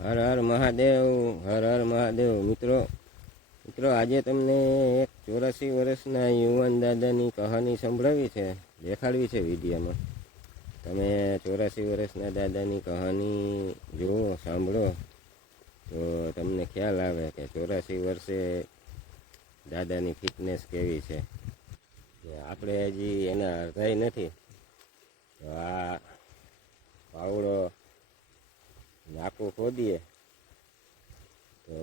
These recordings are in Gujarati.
હર હર મહાદેવ, હર હર મહાદેવ. મિત્રો આજે તમને એક 84 વર્ષના યુવાન દાદાની કહાની સંભળાવી છે, દેખાડવી છે વિડીયોમાં. તમે 84 વર્ષના દાદાની કહાની જુઓ, સાંભળો તો તમને ખ્યાલ આવે કે 84 વર્ષે દાદાની ફિટનેસ કેવી છે. આપણે હજી એના અર્ધાય નથી તો આ પાવડો નાકું ખોદીએ તો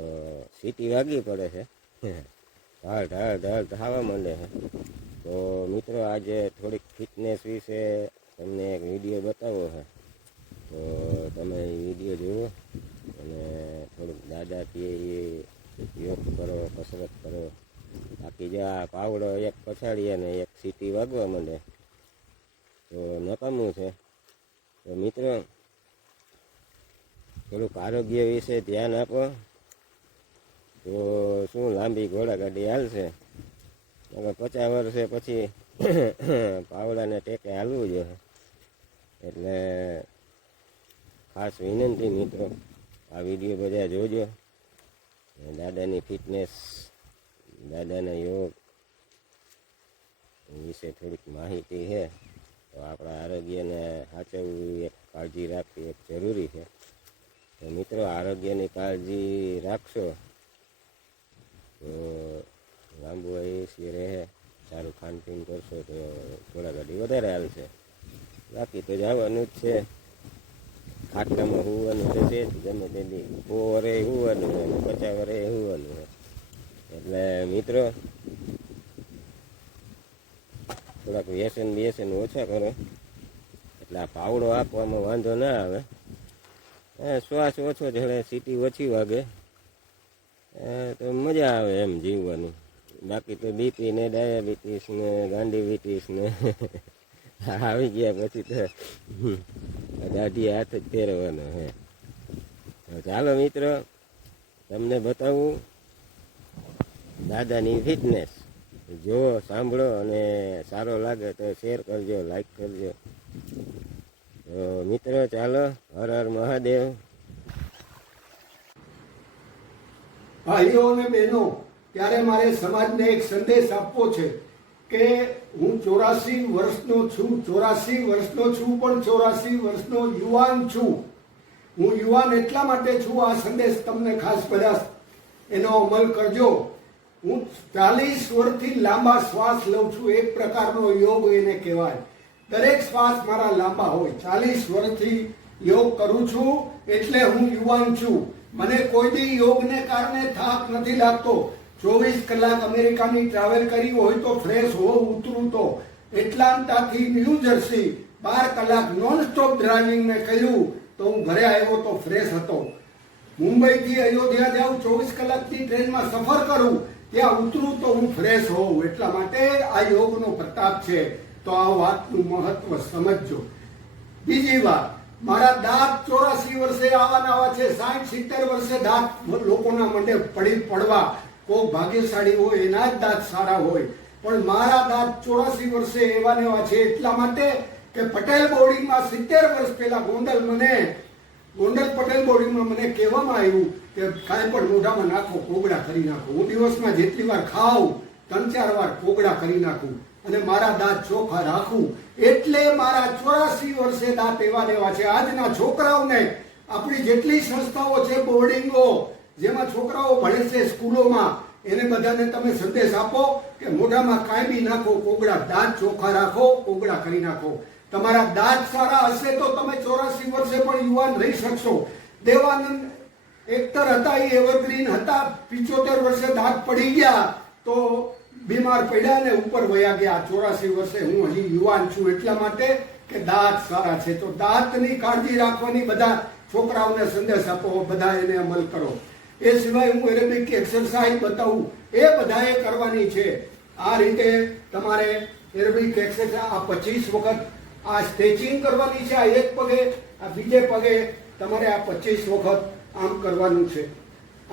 સીટી વાગી પડે છે, ઢાળ ઢાળ ઢાળ થવા માંડે છે. તો મિત્રો આજે થોડીક ફિટનેસ વિશે તમને એક વિડીયો બતાવો છે, તો તમે એ વિડીયો જુઓ અને થોડુંક દાદાથી યોગ કરો, કસરત કરો. બાકી જો આ પાવડો એક પછાડીએ ને એક સીટી વાગવા માંડે તો નકામું છે. તો મિત્રો થોડુંક આરોગ્ય વિશે ધ્યાન આપો તો શું લાંબી ઘોડાગાડી હાલશે. 50 વર્ષે પછી પાવડાને ટેકે હાલવું જોઈએ. એટલે ખાસ વિનંતી મિત્રો, આ વિડીયો બધા જોજો. દાદાની ફિટનેસ, દાદાના યોગ વિશે થોડીક માહિતી છે. તો આપણા આરોગ્યને સાચવવું, એક કાળજી રાખવી એક જરૂરી છે. તો મિત્રો આરોગ્યની કાળજી રાખશો તો લાંબુ આયુષ્ય રહે. સારું ખાનપીન કરશો તો ઘોડાગાડી વધારે હાલશે. બાકી તો જવાનું જ છે, ખાટલામાં હોવાનું તો છે જ. ગમે તેથી 100 વરે હોવાનું હોય ને 50 વરે હોવાનું હોય. એટલે મિત્રો થોડાક વ્યસન ઓછા કરો એટલે આ પાવડો આપવામાં વાંધો ના આવે. શ્વાસ ઓછો ચડે, સીટી ઓછી વાગે તો મજા આવે એમ જીવવાનું. બાકી તો બીપી ને ડાયાબિટીસ ને ગાંડીબિટીસ ને આવી ગયા પછી તો દાઢી હાથ જ ફેરવવાનો હે. ચાલો મિત્રો, તમને બતાવું દાદાની ફિટનેસ. જુઓ, સાંભળો અને સારો લાગે તો શેર કરજો, લાઈક કરજો. તો મિત્રો ચાલો, હર હર મહાદેવ. ભાઈઓ અને બહેનો, ત્યારે મારે સમાજને એક સંદેશ આપવો છે કે હું 84 વર્ષનો છું, પણ 84 વર્ષનો યુવાન છું. હું યુવાન એટલા માટે છું, આ સંદેશ તમને ખાસ બધા એનો અમલ કરજો. હું 40 વર્ષથી લાંબા શ્વાસ લઉં છું, એક પ્રકારનો યોગ એને કહેવાય. દરેક શ્વાસ મારા લાંબા હોય. 40 વર્ષથી યોગ કરું છું એટલે હું યુવાન છું. મને કોઈ દી યોગને કારણે થાક નથી લાગતો. 24 કલાક અમેરિકાની ટ્રાવેલ કરી હોય તો ફ્રેશ હોઉં, ઉતરું તો. એટલાન્ટાથી ન્યૂ જર્સી 12 કલાક નોન સ્ટોપ ડ્રાઇવિંગ મેં કર્યું તો હું ઘરે આવ્યો તો ફ્રેશ હતો. મુંબઈથી અયોધ્યા જાઉં, 24 કલાકની ટ્રેનમાં સફર કરું, ત્યાં ઉતરું તો હું ફ્રેશ હોઉં. એટલા માટે આ યોગનો પ્રતાપ છે. તો આ વાતનું મહત્વ સમજજો. બીજી વાત, મારા દાંત 84 વર્ષે આવા છે. 60-70 વર્ષે દાંત લોકોના મંડે પડવા. કોઈ ભાગ્યશાળી હોય એના જ દાંત સારા હોય, પણ મારા દાંત 84 વર્ષે એવા છે. એટલા માટે કે પટેલ બોર્ડિંગમાં 70 વર્ષ પહેલા ગોંડલ પટેલ બોર્ડિંગમાં મને કહેવામાં આવ્યું કે કાંઈ પણ મોઢામાં નાખો, કોગળા કરી નાખો. હું દિવસમાં જેટલી વાર ખાઉં 3-4 વાર કોગળા કરી નાખું અને મારા દાંત ચોખ્ખા રાખું. એટલે મારા 84 વર્ષે દાંત એવા છે. આજના છોકરાઓને આપણી જેટલી સંસ્થાઓ છે, બોર્ડિંગો જેમાં છોકરાઓ ભણે છે, સ્કૂલોમાં, એને બધાને તમે સંદેશ આપો કે મોઢામાં કાંઈ બી નાખો, કોગળા, દાંત ચોખ્ખા રાખો, કોગળા કરી નાખો. તમારા દાંત સારા હશે તો તમે 84 વર્ષે પણ યુવાન રહી શકશો. દેવાનંદ એક્ટર હતા, એ એવરગ્રીન હતા. 75 વર્ષે દાંત પડી ગયા તો બીમાર પડ્યા ને ઉપર વયા ગયા. 84 વર્ષે હું હજી યુવાન છું એટલા માટે કે દાંત સારા છે. તો દાંતની કાળજી રાખવાની બધા છોકરાઓને સંદેશ આપો, બધા એને અમલ કરો. એ સિવાય હું એરોબિક એક્સરસાઇઝ બતાવું, એ બધાએ કરવાની છે. આ રીતે તમારે એરોબિક એક્સરસાઇઝ આ 25 વખત આ સ્ટ્રેચિંગ કરવાની છે. આ એક પગે, આ બીજે પગે તમારે આ 25 વખત આમ કરવાનું છે.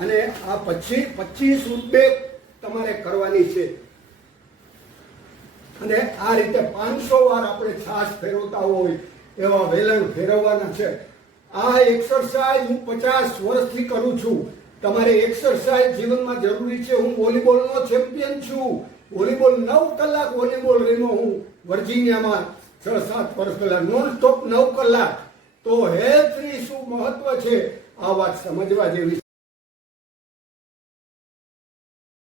અને આ 25 ઉદ્વેગ તમારે કરવાની છે. અને આ રીતે 500 વાર આપણે છાશ ફેરવતા હોય એવા વેલણ ફેરવવાના છે. આ એક્સરસાઇઝ હું 50 વર્ષથી કરું છું. તમારે એક્સરસાઇઝ જીવનમાં જરૂરી છે. હું વોલીબોલનો ચેમ્પિયન છું. વોલીબોલ 9 કલાક વોલીબોલ રમ્યો હું વર્જિનિયામાં 6-7 વર્ષ પહેલા, નોન સ્ટોપ 9 કલાક. તો હેલ્થની શું મહત્વ છે આ વાત સમજવા જેવી.